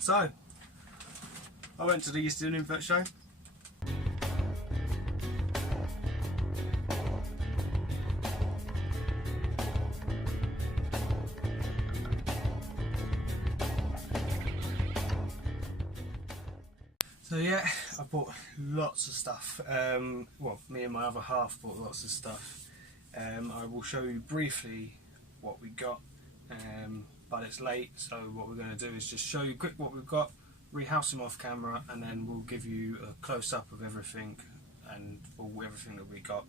So, I went to the Eastern Invert show. So yeah, I bought lots of stuff. Well, me and my other half bought lots of stuff. I will show you briefly what we got, but it's late, so what we're going to do is just show you quick what we've got, rehouse them off camera, and then we'll give you a close-up of everything and everything that we got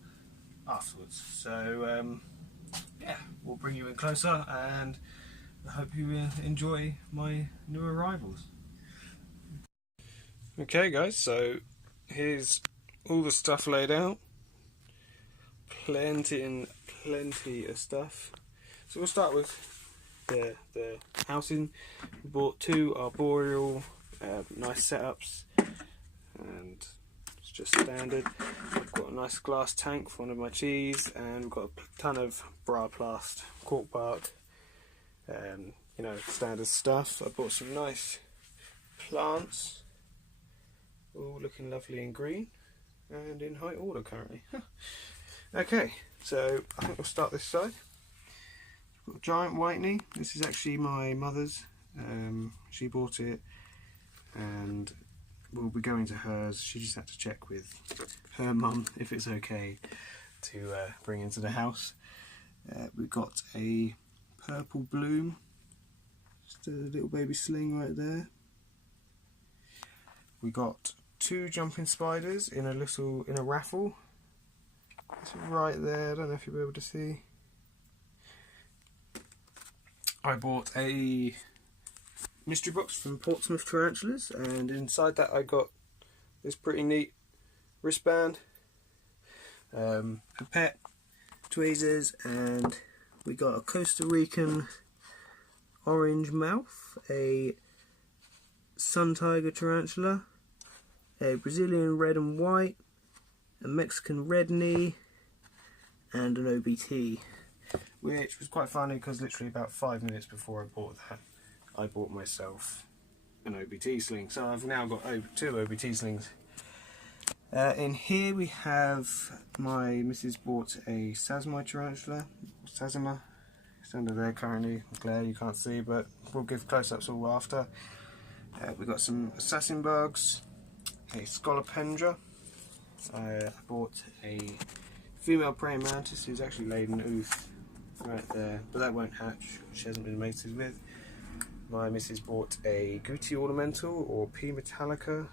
afterwards. So yeah, we'll bring you in closer, and I hope you enjoy my new arrivals. Okay guys, so here's all the stuff laid out. Plenty of stuff. So we'll start with the housing. We bought two arboreal nice setups, and it's just standard. I've got a nice glass tank for one of my cheese, and we've got a ton of bra plast, cork bark, you know, standard stuff. I bought some nice plants, all looking lovely and green and in high order currently. Okay, so I think we'll start this side. We've got a giant whitey. This is actually my mother's. She bought it and we'll be going to hers. She just had to check with her mum if it's okay to bring into the house. We've got a purple bloom, just a little baby sling right there. We got two jumping spiders in a raffle. It's right there, I don't know if you'll be able to see. I bought a mystery box from Portsmouth Tarantulas, and inside that I got this pretty neat wristband, a pet, tweezers, and we got a Costa Rican orange mouth, a sun tiger tarantula, a Brazilian red and white, a Mexican red knee, and an OBT, which was quite funny because literally about 5 minutes before I bought that, I bought myself an OBT sling. So I've now got two OBT slings. In here we have my missus bought a Sazma tarantula, Sazma. It's under there currently, glare you can't see, but we'll give close-ups all after. We've got some assassin bugs, a scolopendra. I bought a female praying mantis who's actually laid an ooth right there, but that won't hatch. She hasn't been mated with. My missus bought a Guti ornamental, or P metallica,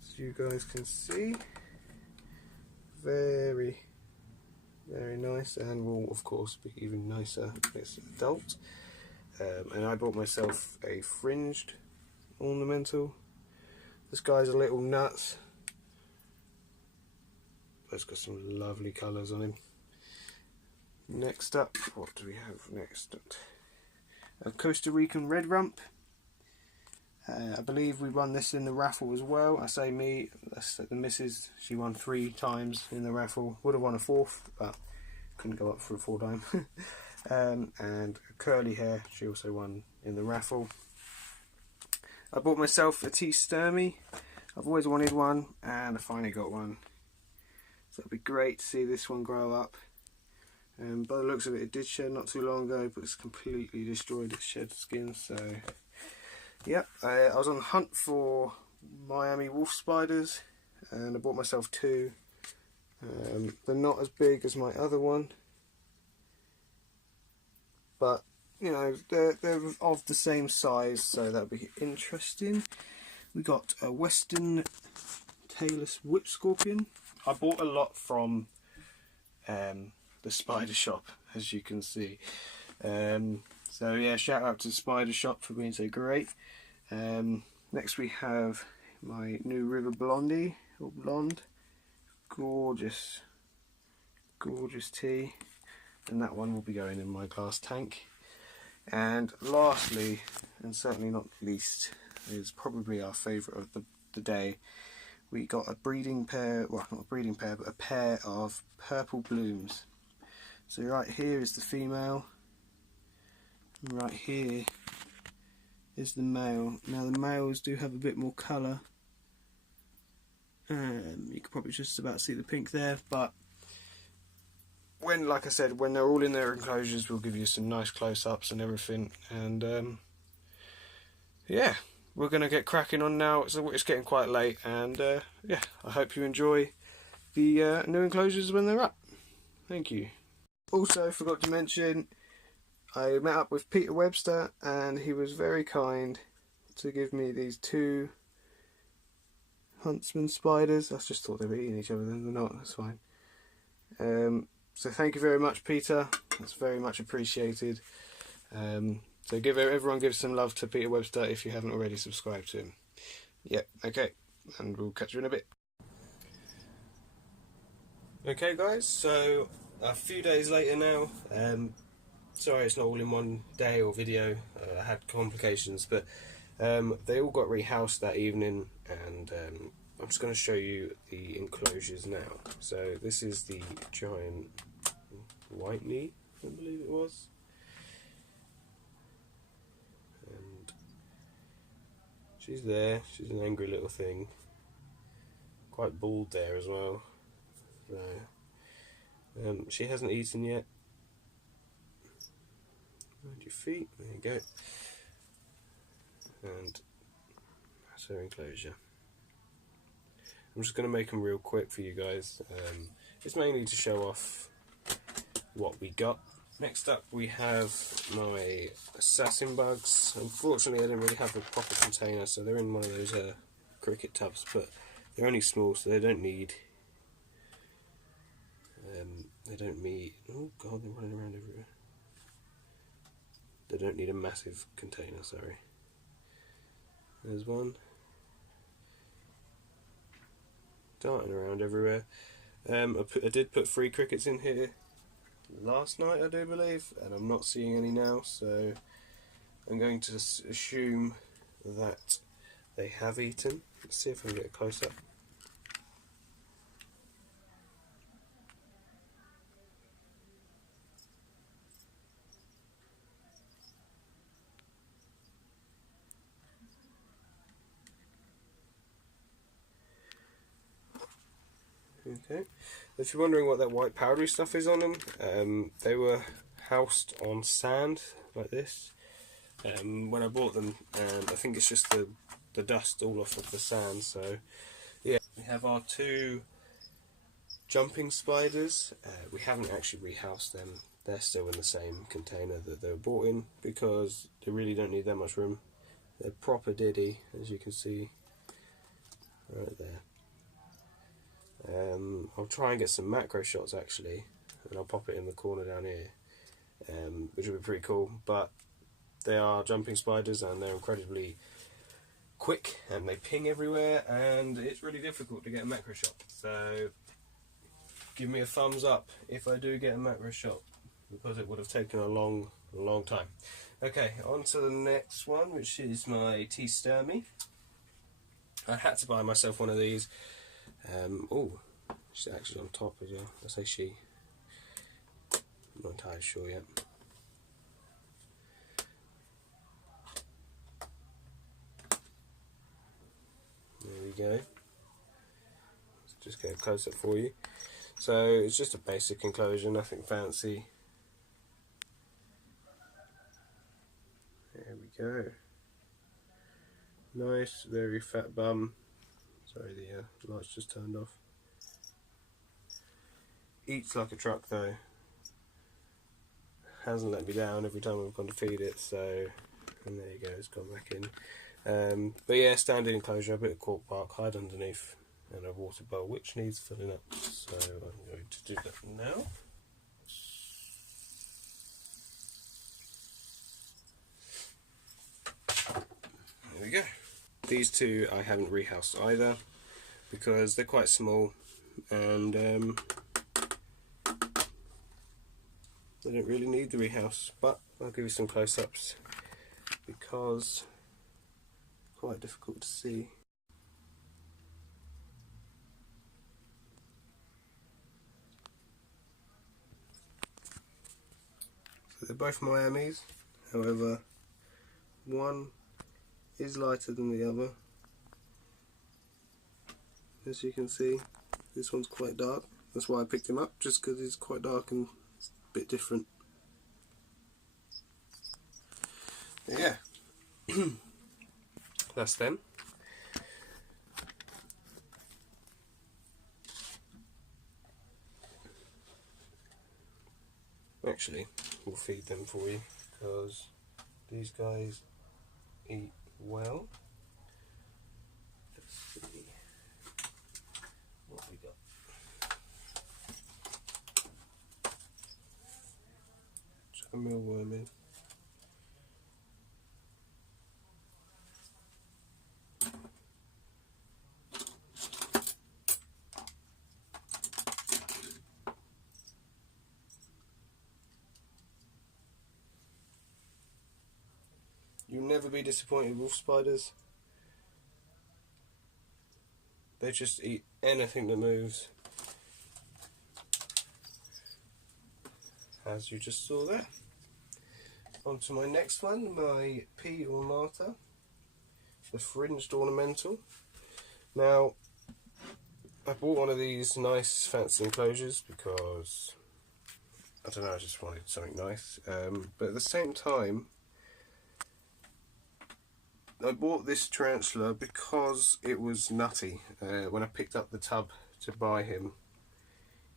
as you guys can see. Very, very nice, and will of course be even nicer when it's an adult. And I bought myself a fringed ornamental. This guy's a little nuts, but it's got some lovely colours on him. Next up, what do we have next? A Costa Rican red rump. I believe we won this in the raffle as well. I say me, that's the missus. She won 3 times in the raffle. Would have won a 4th, but couldn't go up for a 4th time. And curly hair, she also won in the raffle. I bought myself a T Sturmy. I've always wanted one, and I finally got one. So it'll be great to see this one grow up. By the looks of it, it did shed not too long ago, but it's completely destroyed its shed skin. So, yep, I was on the hunt for Miami wolf spiders, and I bought myself 2. They're not as big as my other one, but you know they're of the same size, so that'll be interesting. We got a Western tailless whip scorpion. I bought a lot from the spider shop, as you can see. So yeah, shout out to the spider shop for being so great. Next we have my new river blondie, or blonde. Gorgeous, gorgeous tea, and that one will be going in my glass tank. And lastly, and certainly not least, is probably our favourite of the day. We got a breeding pair, well not a breeding pair, but a pair of purple blooms. So right here is the female, and right here is the male. Now the males do have a bit more colour. You can probably just about see the pink there, but when, like I said, when they're all in their enclosures, we'll give you some nice close-ups and everything. And yeah, we're going to get cracking on now. It's getting quite late, and yeah, I hope you enjoy the new enclosures when they're up. Thank you. Also, forgot to mention, I met up with Peter Webster, and he was very kind to give me these 2 huntsman spiders. I just thought they were eating each other, then they're not, that's fine. So thank you very much, Peter. That's very much appreciated. So everyone give some love to Peter Webster if you haven't already subscribed to him. Yeah, okay, and we'll catch you in a bit. Okay guys, so a few days later now. Sorry it's not all in one day or video. I had complications, but they all got rehoused that evening, and I'm just going to show you the enclosures now. So this is the giant white knee, I believe it was. And she's there, she's an angry little thing. Quite bald there as well. So, she hasn't eaten yet. Mind your feet, there you go. And that's her enclosure. I'm just going to make them real quick for you guys. It's mainly to show off what we got. Next up we have my assassin bugs. Unfortunately I didn't really have a proper container, so they're in one of those cricket tubs, but they're only small, so they don't need oh god, they're running around everywhere. They don't need a massive container, sorry. There's one. Darting around everywhere. I did put 3 crickets in here last night, I do believe, and I'm not seeing any now, so I'm going to assume that they have eaten. Let's see if I can get a close-up. Okay, if you're wondering what that white powdery stuff is on them, they were housed on sand like this when I bought them, and I think it's just the dust all off of the sand. So yeah, we have our 2 jumping spiders. We haven't actually rehoused them, they're still in the same container that they were bought in, because they really don't need that much room. They're proper diddy, as you can see right there. I'll try and get some macro shots actually, and I'll pop it in the corner down here, which will be pretty cool. But they are jumping spiders, and they're incredibly quick, and they ping everywhere, and it's really difficult to get a macro shot. So give me a thumbs up if I do get a macro shot, because it would have taken a long time. Okay, on to the next one, which is my T3h. I had to buy myself one of these. Oh, she's actually on top as well. I say she. I'm not entirely sure yet. There we go. Let's just get a close up for you. So it's just a basic enclosure, nothing fancy. There we go. Nice, very fat bum. Sorry, the lights just turned off. Eats like a truck though. Hasn't let me down every time I've gone to feed it, so, and there you go, it's gone back in. But yeah, standard enclosure, a bit of cork bark, hide underneath, and a water bowl which needs filling up. So I'm going to do that now. There we go. These 2 I haven't rehoused either, because they're quite small, and they don't really need the rehouse, but I'll give you some close-ups because it's quite difficult to see. So they're both Miamis, however one is lighter than the other. As you can see, this one's quite dark. That's why I picked him up, just because he's quite dark and it's a bit different. But yeah, that's them. Actually, we'll feed them for you because these guys eat well. Let's see what we got. Chuck a mealworm in. You'll never be disappointed with wolf spiders. They just eat anything that moves. As you just saw there. On to my next one, my P ornata, the fringed ornamental. Now, I bought one of these nice fancy enclosures because, I don't know, I just wanted something nice. But at the same time, I bought this tarantula because it was nutty. When I picked up the tub to buy him,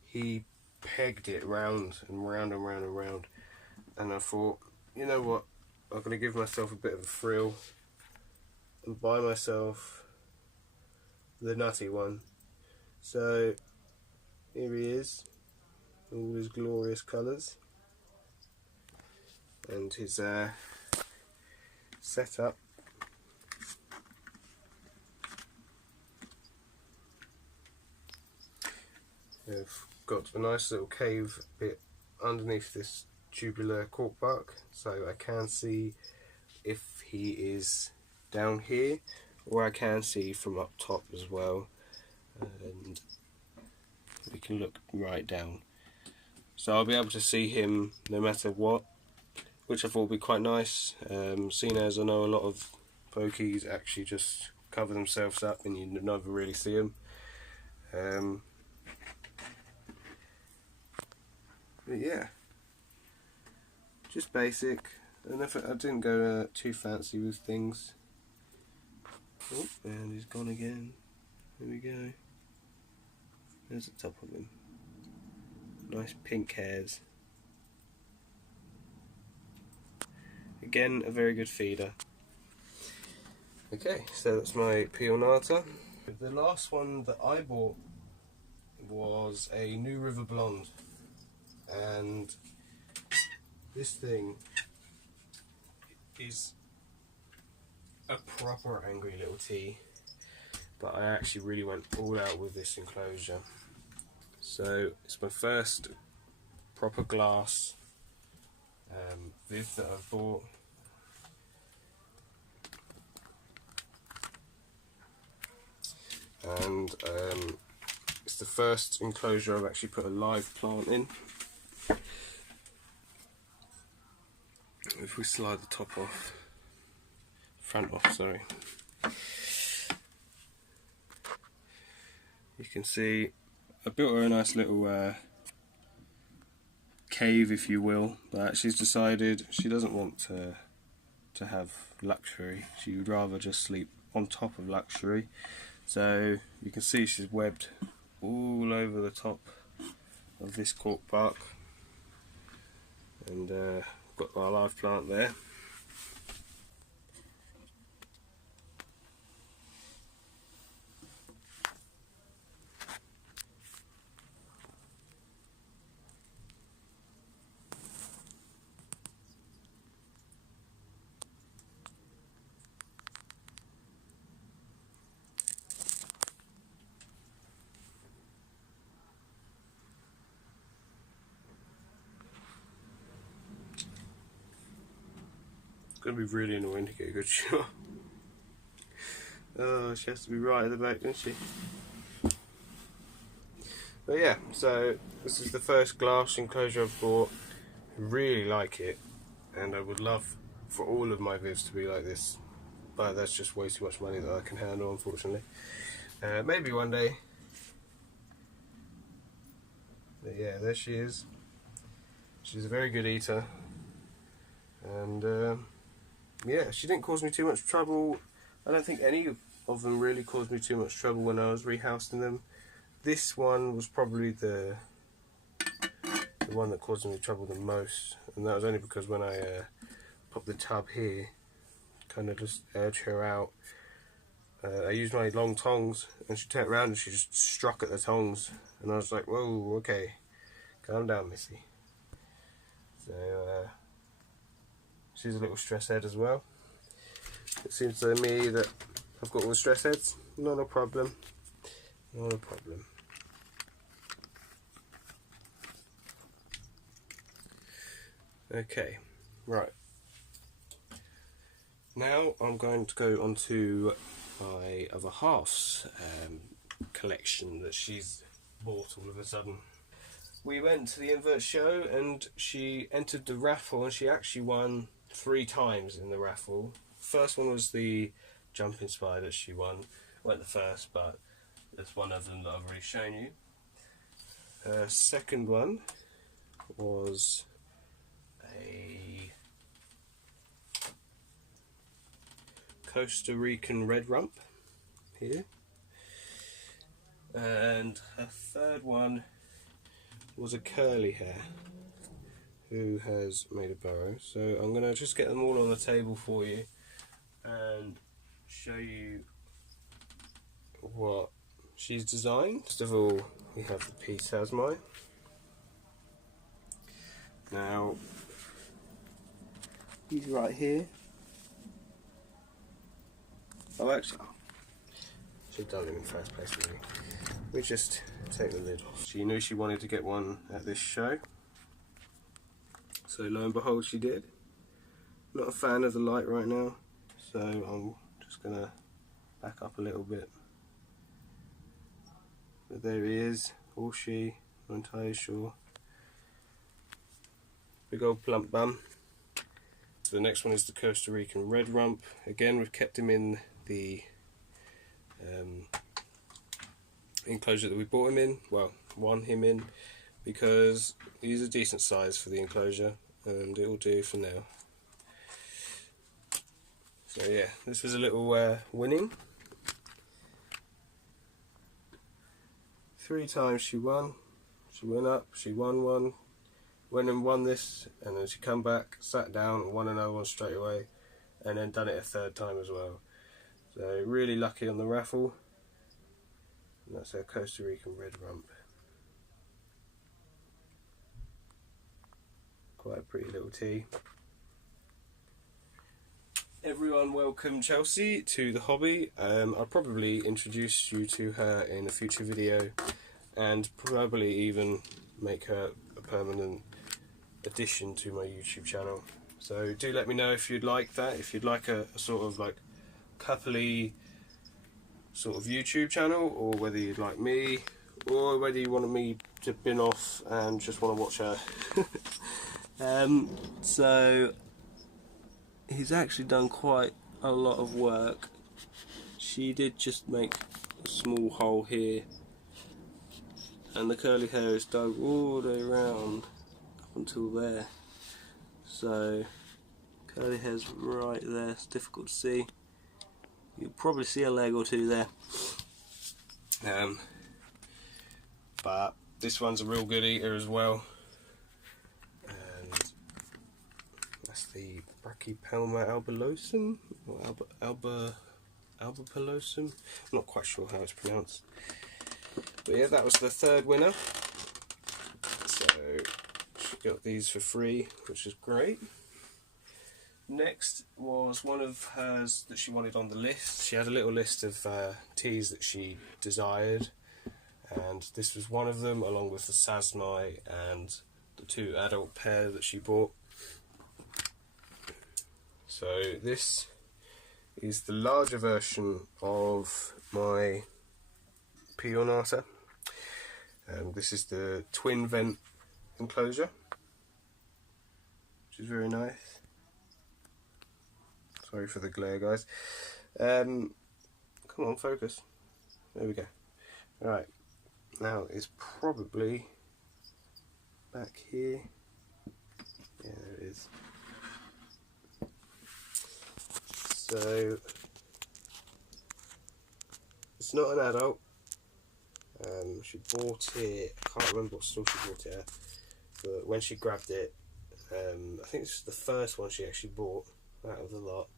he pegged it round and round and round and round, and I thought, you know what, I'm going to give myself a bit of a thrill and buy myself the nutty one. So here he is, all his glorious colours, and his setup. I've got a nice little cave bit underneath this tubular cork bark, so I can see if he is down here, or I can see from up top as well, and we can look right down. So I'll be able to see him no matter what, which I thought would be quite nice, seeing as I know a lot of pokies actually just cover themselves up and you never really see them. But yeah, just basic, and if I didn't go too fancy with things. Oh, and he's gone again. There we go. There's the top of him. Nice pink hairs. Again, a very good feeder. Okay, so that's my P ornata. The last one that I bought was a New River Blonde. And this thing is a proper angry little T, but I actually really went all out with this enclosure. So it's my first proper glass viv that I've bought. And it's the first enclosure I've actually put a live plant in. If we slide the top off, front off, sorry, you can see I built her a nice little cave, if you will, but she's decided she doesn't want to have luxury. She would rather just sleep on top of luxury. So you can see she's webbed all over the top of this cork bark, and got my live plant there. It's going to be really annoying to get a good shot. Oh, she has to be right at the back, doesn't she? But yeah, so this is the first glass enclosure I've bought. I really like it, and I would love for all of my vids to be like this. but that's just way too much money that I can handle, unfortunately. Maybe one day. But yeah, there she is. She's a very good eater, and yeah, she didn't cause me too much trouble. I don't think any of them really caused me too much trouble when I was rehousing them. This one was probably the one that caused me trouble the most, and that was only because when I popped the tub here, kind of just edge her out, I used my long tongs, and she turned around and she just struck at the tongs, and I was like, whoa, okay, calm down, Missy. So she's a little stress head as well. It seems to me that I've got all the stress heads. Not a problem. Not a problem. Okay, right. Now I'm going to go on to my other half's collection that she's bought all of a sudden. We went to the Invert show and she entered the raffle, and she actually won 3 times in the raffle. First one was the jumping spider she won. Went the first, but there's one of them that I've already shown you. Second one was a Costa Rican red rump here, and her third one was a curly hair who has made a burrow. So I'm going to just get them all on the table for you and show you what she's designed. First of all, we have the T3h. Now, he's right here. Oh, actually, should have done him in first place, really. We just take the lid off. She knew she wanted to get one at this show, so lo and behold, she did. Not a fan of the light right now, so I'm just gonna back up a little bit. But there he is, or she, not entirely sure. Big old plump bum. So the next one is the Costa Rican red rump. Again, we've kept him in the enclosure that we bought him in. Well, won him in, because he's a decent size for the enclosure, and it will do for now. So yeah, this was a little winning. 3 times she won. She went up, she won one, went and won this, and then she come back, sat down, and won another one straight away, and then done it a 3rd time as well. So really lucky on the raffle. And that's our Costa Rican red rump. Quite a pretty little tea. Everyone, welcome Chelsea to the hobby. I'll probably introduce you to her in a future video, and probably even make her a permanent addition to my YouTube channel. So do let me know if you'd like that, if you'd like a sort of like coupley sort of YouTube channel, or whether you'd like me, or whether you want me to bin off and just want to watch her. So he's actually done quite a lot of work. She did just make a small hole here, and the curly hair is dug all the way around up until there. So curly hair's right there. It's difficult to see. You'll probably see a leg or two there. But this one's a real good eater as well. And that's the Brachypelma albulosum, or albupilosum. I'm not quite sure how it's pronounced. But yeah, that was the 3rd winner. So she got these for free, which is great. Next was one of hers that she wanted on the list. She had a little list of teas that she desired, and this was one of them, along with the Sasmai and the 2 adult pair that she bought. So this is the larger version of my Pionata. This is the twin vent enclosure, which is very nice. Sorry for the glare, guys. Come on, focus. There we go. Alright, now it's probably back here. Yeah, there it is. So, it's not an adult. She bought it, I can't remember what store she bought it at, but when she grabbed it, I think this is the first one she actually bought out of the lot.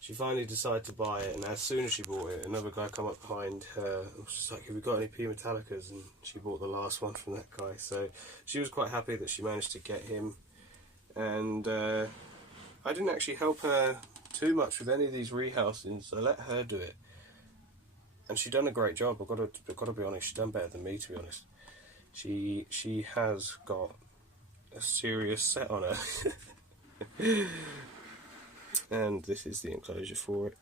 She finally decided to buy it, and as soon as she bought it, another guy come up behind her and was just like, have we got any P Metallicas? And she bought the last one from that guy, so she was quite happy that she managed to get him. And I didn't actually help her too much with any of these rehousings, so I let her do it. And she done a great job. I've got to be honest, she's done better than me, to be honest. She has got a serious set on her. And this is the enclosure for it.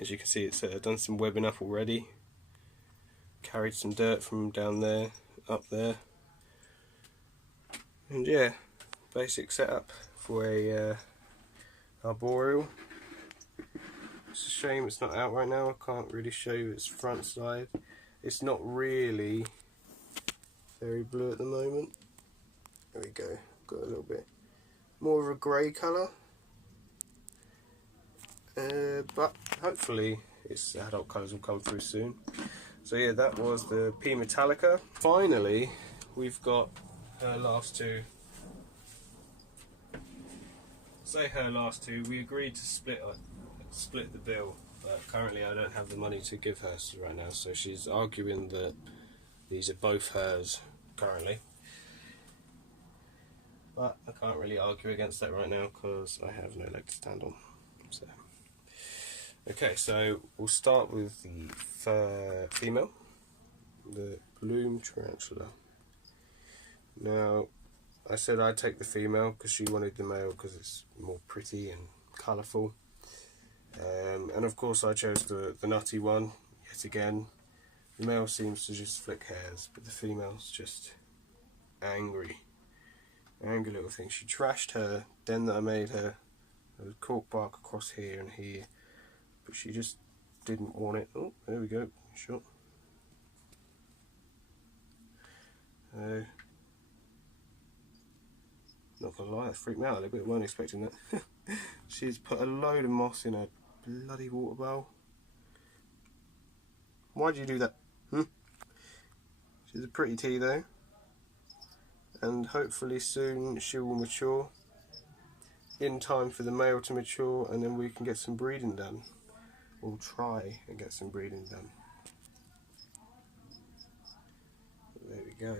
As you can see, it's done some webbing up already. Carried some dirt from down there up there. And yeah, basic setup for a arboreal. It's a shame it's not out right now. I can't really show you its front side. It's not really very blue at the moment. There we go. Got a little bit more of a grey colour. But hopefully its adult colours will come through soon. So yeah, that was the P Metallica. Finally, we've got her last two. Say her last two. We agreed to split the bill, but currently I don't have the money to give her right now, so she's arguing that these are both hers currently. But I can't really argue against that right now because I have no leg to stand on. So, okay, so we'll start with the female, the bloom tarantula. Now, I said I'd take the female because she wanted the male because it's more pretty and colourful. And of course I chose the nutty one, yet again. The male seems to just flick hairs, but the female's just angry. Angry little thing. She trashed her den that I made her. There was cork bark across here and here, but she just didn't want it. Oh, there we go, shot. Not gonna lie, that freaked me out a little bit, I weren't expecting that. She's put a load of moss in her bloody water bowl. Why'd you do that? She's a pretty tea though, and hopefully soon she will mature in time for the male to mature, and then we can get some breeding done. We'll try and get some breeding done. There we go.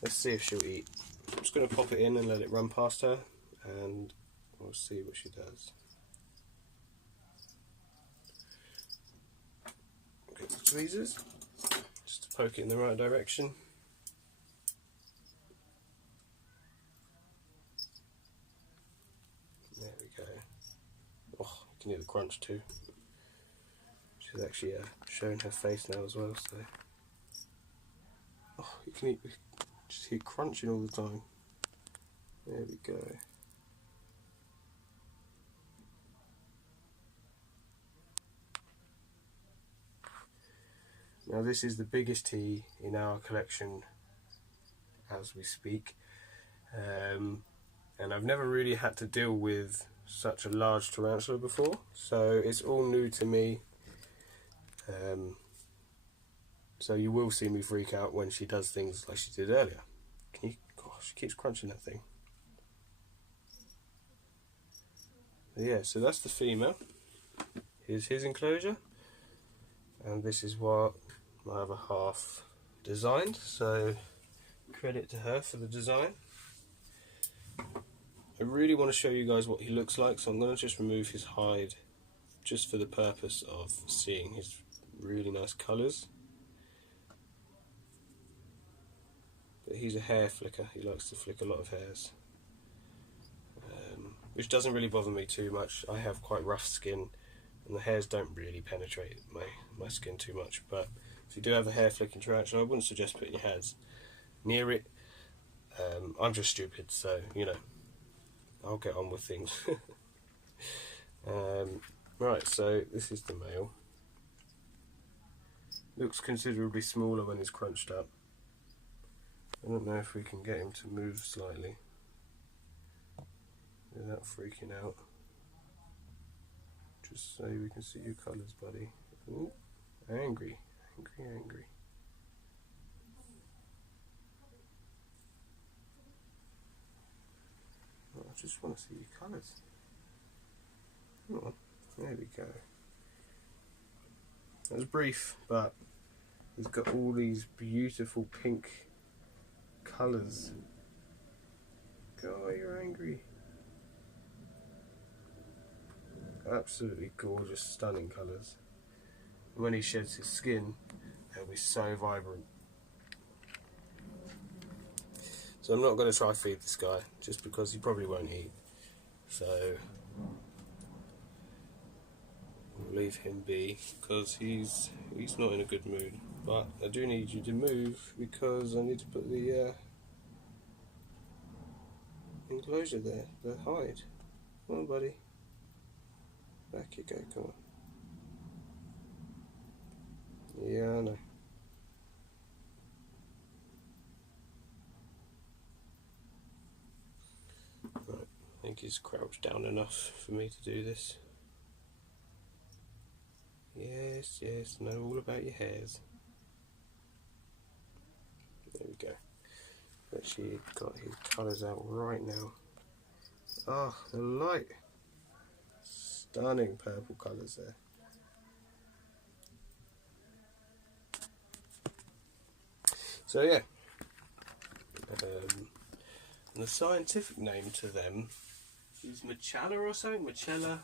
Let's see if she'll eat. I'm just going to pop it in and let it run past her, and we'll see what she does. Get the tweezers, just to poke it in the right direction. There we go. Oh, you can hear the crunch too. She's actually showing her face now as well, so. Oh, you can just hear crunching all the time. There we go. Now this is the biggest tea in our collection as we speak, and I've never really had to deal with such a large tarantula before, so it's all new to me. So you will see me freak out when she does things like she did earlier. Gosh, she keeps crunching that thing. But yeah, so that's the female. Here's his enclosure, and this is what my other half designed, so credit to her for the design. I really want to show you guys what he looks like, so I'm going to just remove his hide just for the purpose of seeing his really nice colours. But he's a hair flicker, he likes to flick a lot of hairs, which doesn't really bother me too much. I have quite rough skin and the hairs don't really penetrate my skin too much, but if you do have a hair flicking tarantula, I wouldn't suggest putting your hands near it. I'm just stupid, so you know, I'll get on with things. Right, so this is the male. Looks considerably smaller when he's crunched up. I don't know if we can get him to move slightly without freaking out. Just so we can see your colours, buddy. Ooh, angry, angry, angry. Oh, I just want to see your colours. Oh, there we go. That was brief, but he's got all these beautiful pink colours. God, you're angry. Absolutely gorgeous, stunning colours. When he sheds his skin, they'll be so vibrant. So I'm not going to try feed this guy, just because he probably won't eat. So we'll leave him be, because he's not in a good mood. But I do need you to move, because I need to put the enclosure there, the hide. Come on, buddy. Back you go, come on. Yeah, I know. Right, I think he's crouched down enough for me to do this. Yes, yes, know all about your hairs. There we go. Actually got his colours out right now. Oh, the light. Stunning purple colours there. So yeah, and the scientific name to them is Machella or something. Machella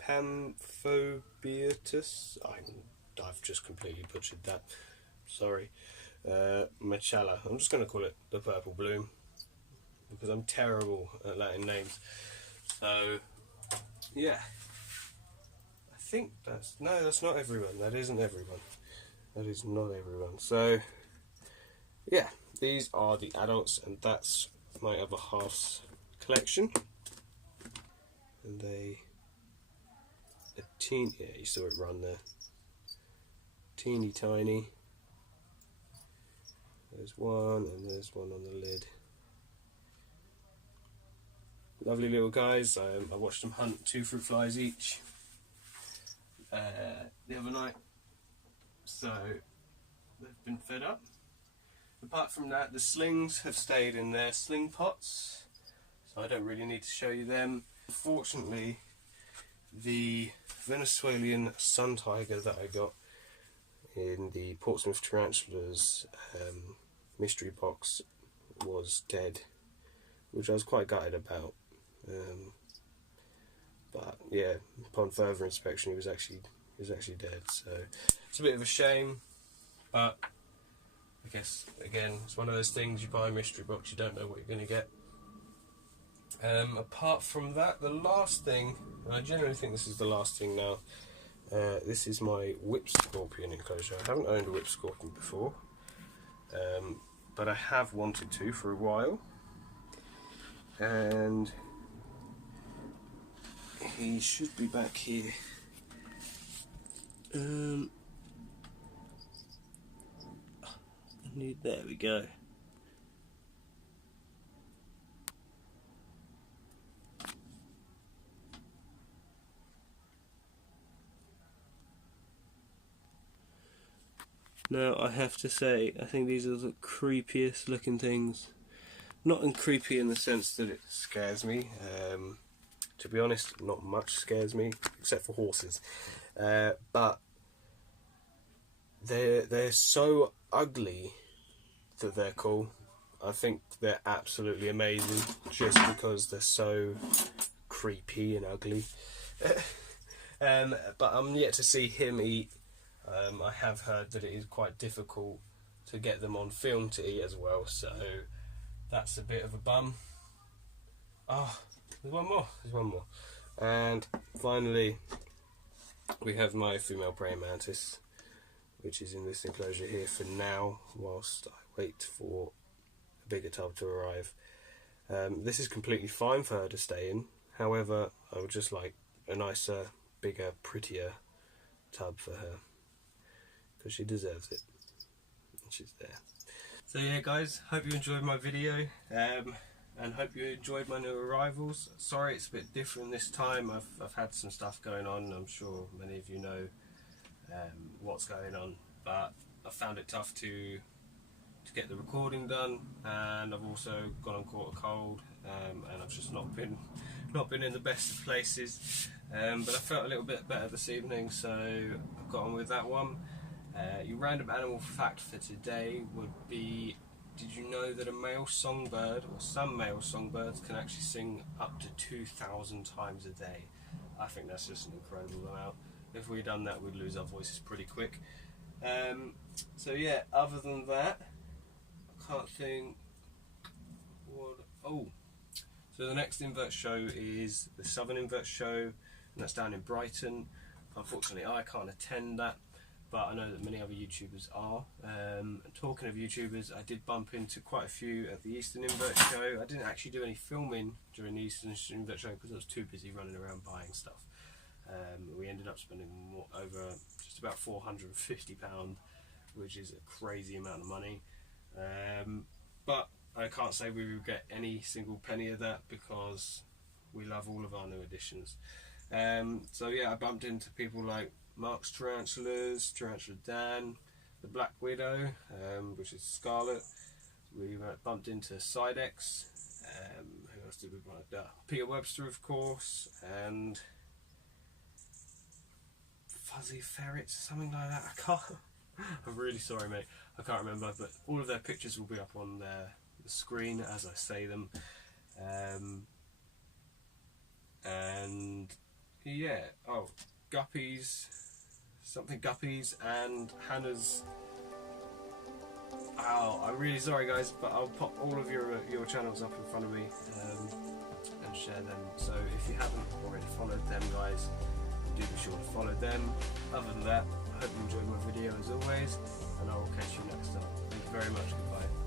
pamphobeatus. I've just completely butchered that. Sorry. Machella. I'm just going to call it the purple bloom, because I'm terrible at Latin names. So yeah, I think that's not everyone. That isn't everyone. That is not everyone. So yeah, these are the adults, and that's my other half's collection. And yeah, you saw it run there. Teeny tiny. There's one, and there's one on the lid. Lovely little guys. I watched them hunt 2 fruit flies each the other night. So they've been fed up. Apart from that, the slings have stayed in their sling pots, so I don't really need to show you them. Unfortunately, the Venezuelan sun tiger that I got in the Portsmouth Tarantulas mystery box was dead, which I was quite gutted about. But yeah, upon further inspection, he was actually dead. So it's a bit of a shame, but I guess again, it's one of those things. You buy a mystery box, you don't know what you're going to get. Apart from that, the last thing, and I generally think this is the last thing now. This is my whip scorpion enclosure. I haven't owned a whip scorpion before, but I have wanted to for a while, and he should be back here. There we go. Now I have to say, I think these are the creepiest looking things. Not creepy in the sense that it scares me. To be honest, not much scares me, except for horses. But they're so ugly that they're cool. I think they're absolutely amazing, just because they're so creepy and ugly. But I'm yet to see him eat. I have heard that it is quite difficult to get them on film to eat as well, so that's a bit of a bum. Oh, there's one more. And finally, we have my female praying mantis, which is in this enclosure here for now, whilst I wait for a bigger tub to arrive. This is completely fine for her to stay in. However, I would just like a nicer, bigger, prettier tub for her, because she deserves it, and she's there. So yeah guys, hope you enjoyed my video, and hope you enjoyed my new arrivals. Sorry it's a bit different this time. I've had some stuff going on. I'm sure many of you know what's going on, but I found it tough to get the recording done, and I've also gone and caught a cold, and I've just not been in the best of places, but I felt a little bit better this evening, so I've got on with that one. Your random animal fact for today would be, did you know that a male songbird, or some male songbirds, can actually sing up to 2,000 times a day? I think that's just an incredible amount. If we'd done that, we'd lose our voices pretty quick. So yeah, other than that, I can't think what... Oh, so the next Invert show is the Southern Invert show, and that's down in Brighton. Unfortunately, I can't attend that, but I know that many other YouTubers are. And talking of YouTubers, I did bump into quite a few at the Eastern Invert show. I didn't actually do any filming during the Eastern Invert show because I was too busy running around buying stuff. We ended up spending over just about £450, which is a crazy amount of money. But I can't say we will get any single penny of that because we love all of our new additions. So yeah, I bumped into people like Mark's Tarantulas, Tarantuladan, the Black Widow, which is Scarlet. We bumped into Psydex. Who else did we bump into? Peter Webster, of course, and Fuzzy Ferrets, something like that. I can't. I'm really sorry, mate. I can't remember, but all of their pictures will be up on the screen as I say them. And yeah, oh, Guppys, something Guppys, and Hannah's. Oh, I'm really sorry, guys, but I'll pop all of your channels up in front of me and share them. So if you haven't already followed them, guys, do be sure to follow them. Other than that, I hope you enjoyed my video as always, and I will catch you next time. Thank you very much. Goodbye.